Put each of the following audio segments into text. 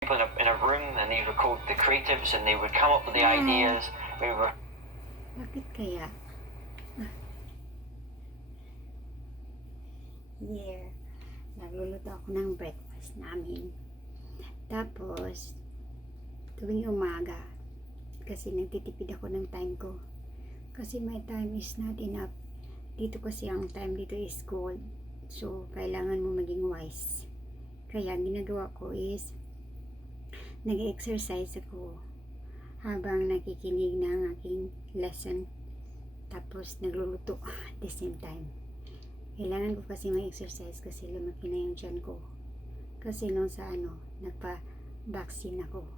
people in a room, and these were called the creatives, and they would come up with the ideas. We were Bakit kaya? Yeah. Nagluluto ako ng breakfast namin. Tapos, tuwing umaga, kasi nagtitipid ako ng time ko. Kasi my time is not enough. Dito kasi ang time dito is gold. So, kailangan mo maging wise. Kaya, ang ginagawa ko is, nag-exercise ako habang nakikinig ng aking lesson. Tapos, nagluluto at the same time. Kailangan ko kasi mag-exercise kasi lumaki na yung tiyan ko. Kasi nung sa nagpa-vaccine ako.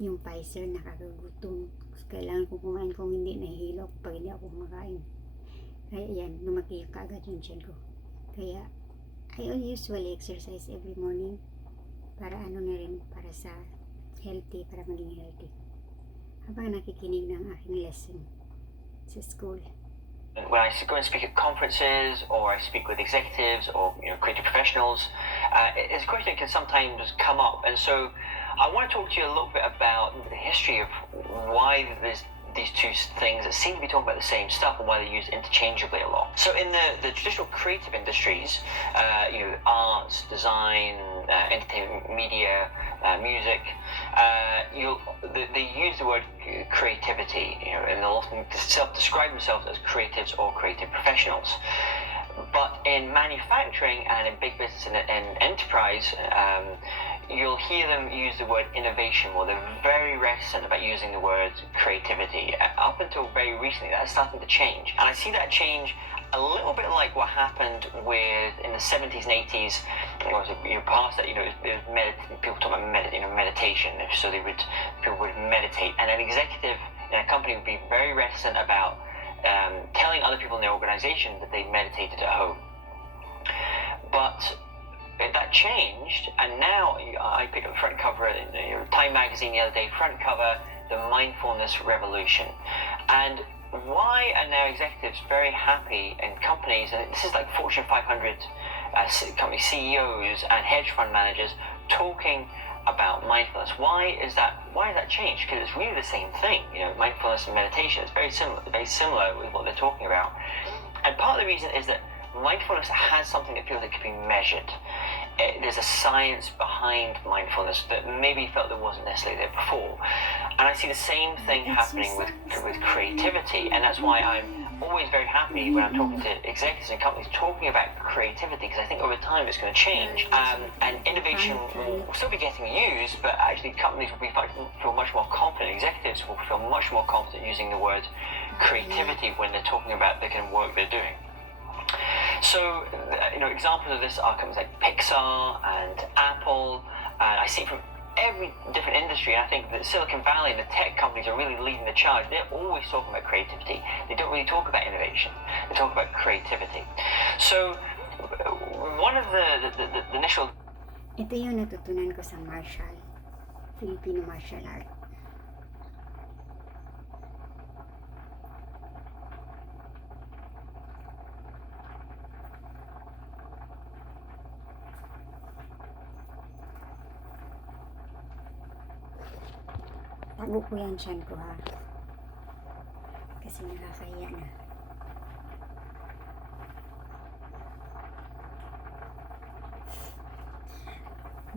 Yung Pfizer, nakakagutom. Kailangan ko kumain kung hindi nahihilo pag hindi ako kumakain. Kaya yan, lumaki kaagad yung tiyan ko. Kaya, I usually exercise every morning para na rin, para sa healthy, para maging healthy. Habang nakikinig ng aking lesson sa school. when I go and speak at conferences, or I speak with executives or creative professionals, it's a question that can sometimes come up. And so I want to talk to you a little bit about the history of why there's these two things that seem to be talking about the same stuff and why they're used interchangeably a lot. So in the traditional creative industries, arts, design, entertainment, media, music, they use the word creativity, and they'll often self-describe themselves as creatives or creative professionals. But in manufacturing and in big business and enterprise, you'll hear them use the word innovation more. They're very reticent about using the word creativity. Up until very recently, that's starting to change. And I see that change a little bit like what happened in the 70s and 80s. Past that, people talk about meditation. So people would meditate. And an executive in a company would be very reticent about telling other people in their organization that they meditated at home. But that changed, and now I picked up front cover in Time magazine the other day, front cover, the mindfulness revolution. And why are now executives very happy in companies, and this is like Fortune 500 company CEOs and hedge fund managers talking about mindfulness? Why is that changed? Because it's really the same thing. Mindfulness and meditation is very similar with what they're talking about. And part of the reason is that mindfulness has something that feels like it can be measured. There's a science behind mindfulness that maybe felt there wasn't necessarily there before. And I see the same thing happening with creativity, and that's why I'm always very happy when I'm talking to executives and companies talking about creativity, because I think over time it's going to change, and innovation will still be getting used, but actually companies will feel much more confident, executives will feel much more confident using the word creativity when they're talking about the kind of work they're doing. So, examples of this are companies like Pixar and Apple, and I see it from every different industry. And I think that Silicon Valley and the tech companies are really leading the charge. They're always talking about creativity. They don't really talk about innovation. They talk about creativity. So, one of the initial... Ito yung natutunan ko sa Filipino martial art. Tago ko yan tiyan ko, ha. Kasi nakakahiya na.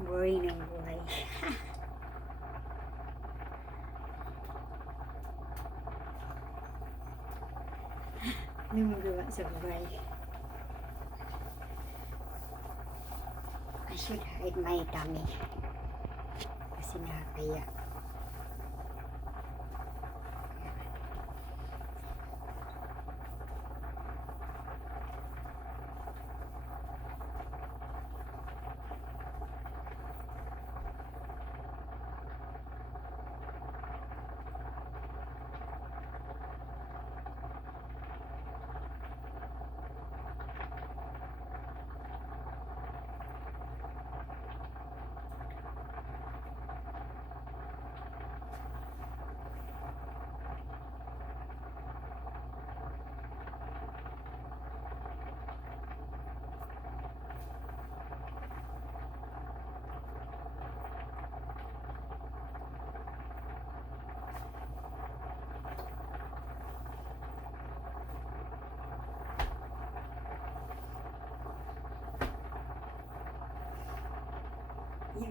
Boring na yung buhay. Ano magawa sa buhay? I should hide my tummy. Kasi nakakahiya.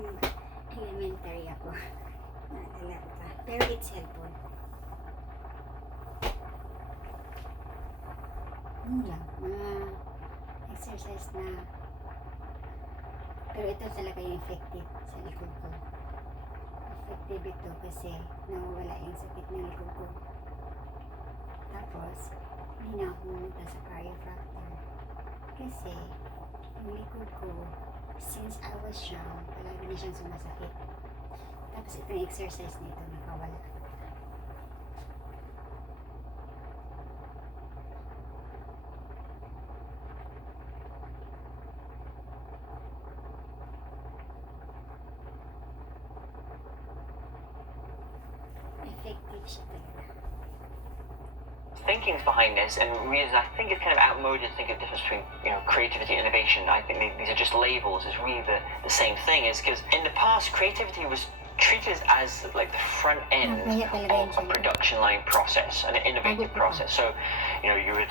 nung elementary ako. Naalala ko pa. Pero it's helpful. Yun lang. Mga exercise na. Pero ito talaga yung effective sa likod ko. Effective ito kasi nawawala yung sakit ng likod ko. Tapos, hindi na ako pumunta sa chiropractor. Kasi, yung likod ko, since I was young, palagi na siyang sumasakit. Tapos itong exercise nito, nakawala. Effective siya talaga. Thinkings behind this, and I think it's kind of outmoded to think of the difference between creativity and innovation. I think these are just labels. It's really the same thing. Is because in the past, creativity was treated as like the front end of a production line process, an innovative process. So, you would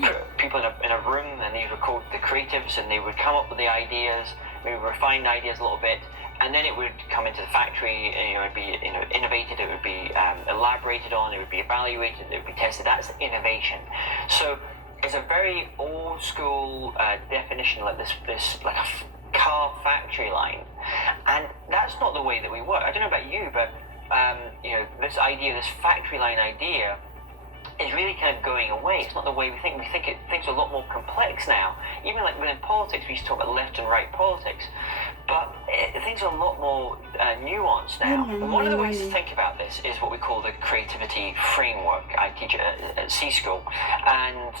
put people in a room, and they would call the creatives, and they would come up with the ideas, maybe refine the ideas a little bit, and then it would come into the factory, and it would be innovated, it would be elaborated on, it would be evaluated, it would be tested. That's innovation. So it's a very old school definition, like this like a car factory line, and that's not the way that we work. I don't know about you, but this idea, this factory line idea, is really kind of going away. It's not the way we think. We think things are a lot more complex now. Even like within politics, we used to talk about left and right politics, but things are a lot more nuanced now. One of the ways to think about this is what we call the creativity framework. I teach it at C School, and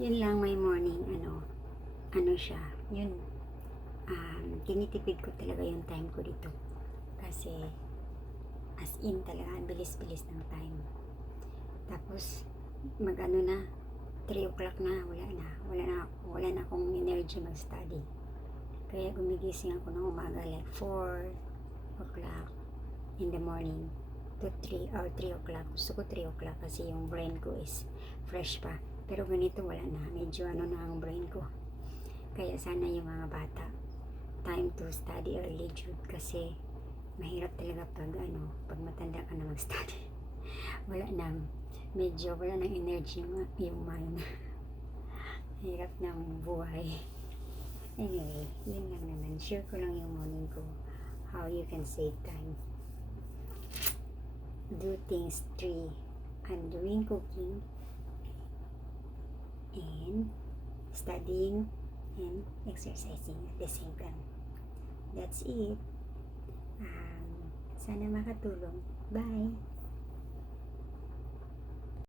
yun lang, my morning, ano siya, yun, tinitipid ko talaga yung time ko dito. Kasi, as in talaga, ang bilis-bilis ng time. Tapos, na, 3 o'clock na, wala na akong energy mag-study. Kaya gumigising ako ng umaga, like 4 o'clock in the morning to 3 o'clock. Gusto ko 3 o'clock kasi yung brain ko is fresh pa. Pero ganito, wala na. Medyo na ang brain ko. Kaya sana yung mga bata, time to study early, Jude, kasi mahirap talaga pag matanda ka na mag-study. Wala nang energy yung mind. Hirap ng buhay. Anyway, yun lang naman. Share ko lang yung morning ko. How you can save time. Do things 3. I'm doing cooking and studying and exercising at the same time. That's it. Sana makatulong. Bye!